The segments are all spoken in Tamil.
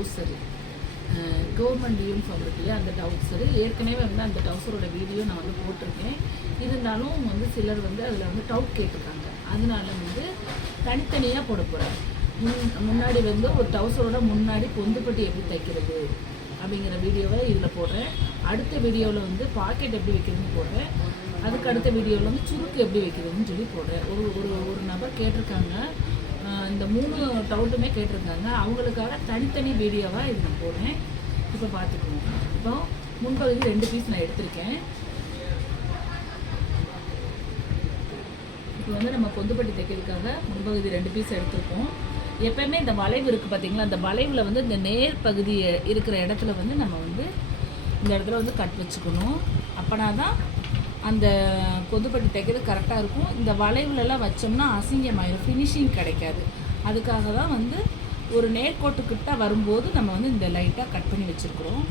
டவுசரு கவர்மெண்ட் யூனிஃபார்ம் இருக்கு இல்லையா அந்த டவுசரு ஏற்கனவே வந்து அந்த டவுசரோட வீடியோ நான் வந்து போட்டிருக்கேன். இருந்தாலும் வந்து சிலர் வந்து அதில் வந்து டவுட் கேட்டிருக்காங்க. அதனால வந்து தனித்தனியாக போட போகிறேன் முன் முன்னாடி வந்து ஒரு டவுசரோட முன்னாடி பொந்துப்பட்டி எப்படி தைக்கிறது அப்படிங்கிற வீடியோவை இதில் போடுறேன். அடுத்த வீடியோவில் வந்து பாக்கெட் எப்படி வைக்கிறதுன்னு போடுறேன். அதுக்கு அடுத்த வீடியோவில் வந்து சுருக்கு எப்படி வைக்கிறதுன்னு சொல்லி போடுறேன். ஒரு ஒரு ஒரு நபர் கேட்டிருக்காங்க. இந்த மூணு டவுட்டுமே கேட்டிருக்காங்க அவங்களுக்காக தனித்தனி வீடியோவாக இது நான் போடுறேன். இப்போ பார்த்துக்குவோம். இப்போ முன்பகுதி ரெண்டு பீஸ் நான் எடுத்திருக்கேன். இப்போ வந்து நம்ம பொந்துப்பட்டி தைக்கிறதுக்காக முன்பகுதி ரெண்டு பீஸ் எடுத்திருக்கோம். எப்பயுமே இந்த வளைவு இருக்குது பார்த்தீங்களா அந்த வளைவில் வந்து இந்த நேர் பகுதி இருக்கிற இடத்துல வந்து நம்ம வந்து இந்த இடத்துல வந்து கட் வச்சுக்கணும். அப்போனா தான் அந்த பொந்துப்பட்டி தைக்கிறது கரெக்டாக இருக்கும். இந்த வளைவுலலாம் வச்சோம்னா அசிங்கமாயிடும் ஃபினிஷிங் கிடைக்காது. அதுக்காக தான் வந்து ஒரு நேர்கோட்டுக்கிட்ட வரும்போது நம்ம வந்து இந்த லைட்டாக கட் பண்ணி வச்சுருக்குறோம்.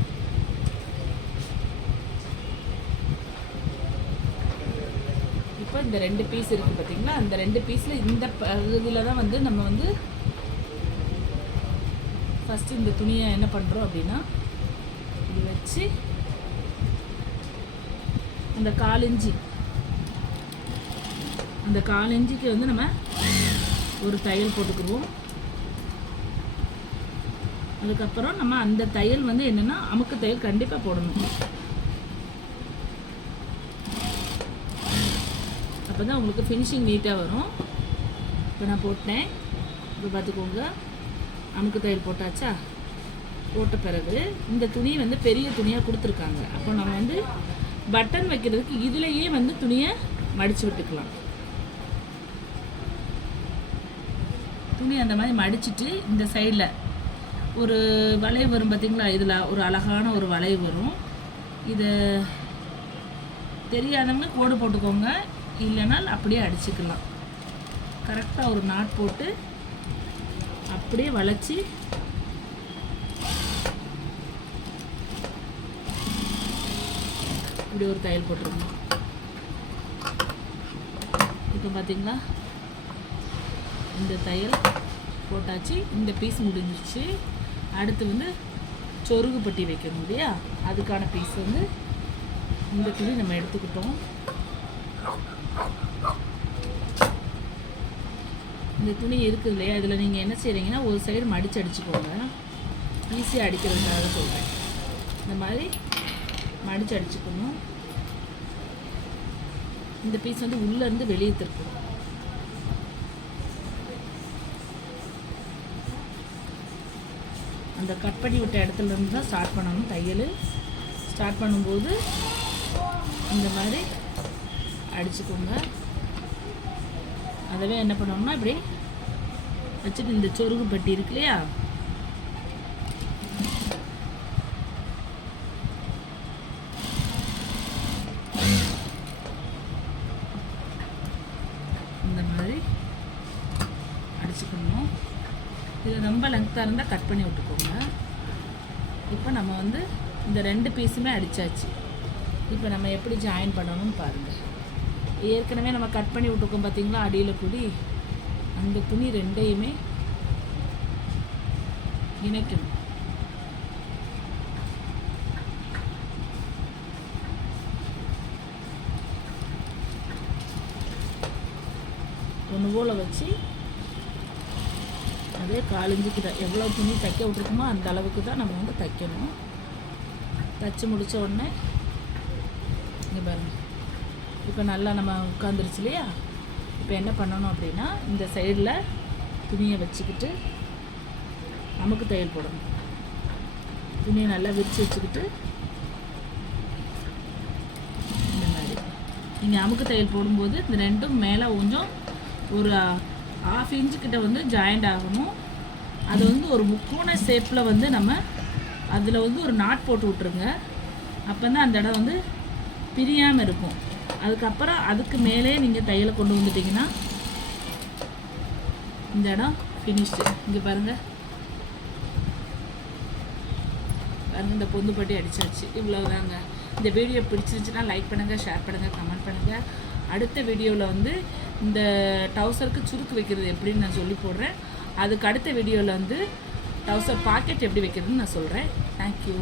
இப்போ இந்த ரெண்டு பீஸ் இருக்குது பார்த்திங்களா அந்த ரெண்டு பீஸில் இந்த பகுதியில் தான் வந்து நம்ம வந்து ஃபஸ்ட்டு இந்த துணியை என்ன பண்ணுறோம் அப்படின்னா இது வச்சு இந்த காலிஞ்சி. அந்த காலிஞ்சிக்கு வந்து நம்ம ஒரு தையல் போட்டுக்குருவோம் அதுக்கப்புறம் நம்ம அந்த தையல் வந்து என்னென்னா அமுக்கு தையல் கண்டிப்பாக போடணும். அப்போ தான் உங்களுக்கு ஃபினிஷிங் நீட்டாக வரும். இப்போ நான் போட்டேன். இப்போ பார்த்துக்கோங்க அமுக்கு தையல் போட்டாச்சா? போட்ட பிறகு இந்த துணி வந்து பெரிய துணியாக கொடுத்துருக்காங்க. அப்போ நம்ம வந்து பட்டன் வைக்கிறதுக்கு இதுலேயே வந்து துணியை மடித்து விட்டுக்கலாம். துணி அந்த மாதிரி மடிச்சிட்டு இந்த சைடில் ஒரு வளைவு வரும் பார்த்தீங்களா இதில் ஒரு அழகான ஒரு வளைவு வரும். இதை தெரியாதவங்க கோடு போட்டுக்கோங்க. இல்லைனால் அப்படியே அடிச்சுக்கலாம். கரெக்டாக ஒரு நாட் போட்டு அப்படியே வளைச்சி இப்படி ஒரு தையல் போட்டிருக்கோம். இப்போ பார்த்தீங்களா இந்த தையல் போட்டாச்சு. இந்த பீஸ் முடிஞ்சிருச்சு. அடுத்து வந்து சொருகு பட்டி வைக்கணும் இல்லையா? அதுக்கான பீஸ் வந்து இந்த துணி நம்ம எடுத்துக்கிட்டோம். இந்த துணி இருக்குது இல்லையா? இதில் நீங்கள் என்ன செய்கிறீங்கன்னா ஒரு சைடு மடித்து அடிச்சுக்கோங்க. ஈஸியாக அடிக்கிறதுக்காக சொல்கிறேன் இந்த மாதிரி மடித்து அடிச்சுக்கணும். இந்த பீஸ் வந்து உள்ளேருந்து வெளியே திருப்பணும். அந்த கட் பண்ணி விட்ட இடத்துல இருந்து தான் ஸ்டார்ட் பண்ணணும். தையல் ஸ்டார்ட் பண்ணும்போது இந்த மாதிரி அடிச்சுக்கோங்க. அதவே என்ன பண்ணோம்னா இப்படி வச்சுட்டு இந்த சொருகு பட்டி இருக்கு இல்லையா? இது ரொம்ப லெங்க்த்தாக இருந்தால் கட் பண்ணி விட்டுக்கோங்க. இப்போ நம்ம வந்து இந்த ரெண்டு பீஸுமே அடித்தாச்சு இப்போ நம்ம எப்படி ஜாயின் பண்ணணும்னு பாருங்கள் ஏற்கனவே நம்ம கட் பண்ணி விட்டுருக்கோம் பார்த்தீங்களா அடியில் கூடி அந்த துணி ரெண்டையுமே இணைக்கணும். ஒன்று போல் வச்சு அப்படியே காலிஞ்சிக்கு தான் எவ்வளோ துணி தைக்க விட்ருக்குமோ அந்த அளவுக்கு தான் நம்ம வந்து தைக்கணும். தைச்சி முடித்த உடனே இங்கே பாருங்க. இப்போ நல்லா நம்ம உட்காந்துருச்சு இல்லையா? இப்போ என்ன பண்ணணும் அப்படின்னா இந்த சைடில் துணியை வச்சுக்கிட்டு நமக்கு தையல் போடணும். துணியை நல்லா விரித்து வச்சுக்கிட்டு இந்த மாதிரி. நீங்கள் அமுக்கு தையல் போடும்போது இந்த ரெண்டும் மேலே கொஞ்சம் ஒரு ஆஃப் இன்ச்சு கிட்ட வந்து ஜாயிண்ட் ஆகணும். அது வந்து ஒரு முக்கோண ஷேப்பில் வந்து நம்ம அதில் வந்து ஒரு நாட் போட்டு விட்ருங்க அப்போ தான் அந்த இடம் வந்து பிரியாமல் இருக்கும். அதுக்கப்புறம் அதுக்கு மேலே நீங்கள் தையலை கொண்டு வந்துட்டீங்கன்னா இந்த இடம் ஃபினிஷ்டு இங்கே பாருங்கள் பாருங்கள் இந்த பொந்து பட்டி இவ்வளோதாங்க இந்த வீடியோ பிடிச்சிருந்துச்சுன்னா லைக் பண்ணுங்கள் ஷேர் பண்ணுங்கள் கமெண்ட் பண்ணுங்கள் அடுத்த வீடியோவில் வந்து இந்த டவுசருக்கு சுருக்கு வைக்கிறது எப்படின்னு நான் சொல்லி போடுறேன். அதுக்கு அடுத்த வீடியோவில் வந்து டவுசர் பாக்கெட் எப்படி வைக்கிறதுன்னு நான் சொல்கிறேன் தேங்க்யூ